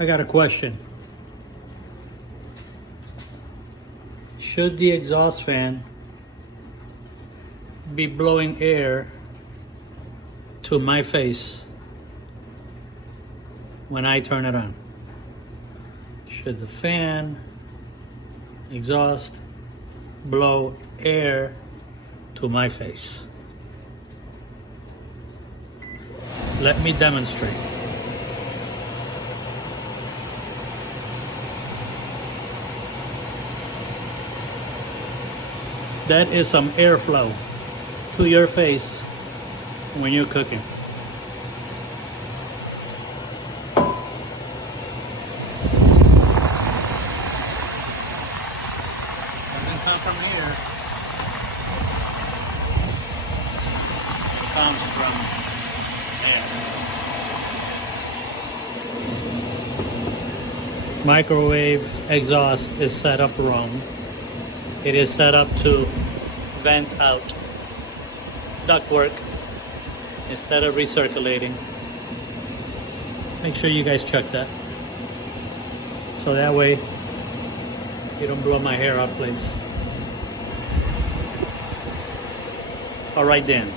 I got a question. Should the exhaust fan be blowing air to my face when I turn it on? Should the fan exhaust blow air to my face? Let me demonstrate. That is some airflow to your face when you're cooking. Doesn't come from here. It comes from there. Microwave exhaust is set up wrong. It is set up to vent out ductwork instead of recirculating. Make sure you guys check that. So that way you don't blow my hair out, please. All right then.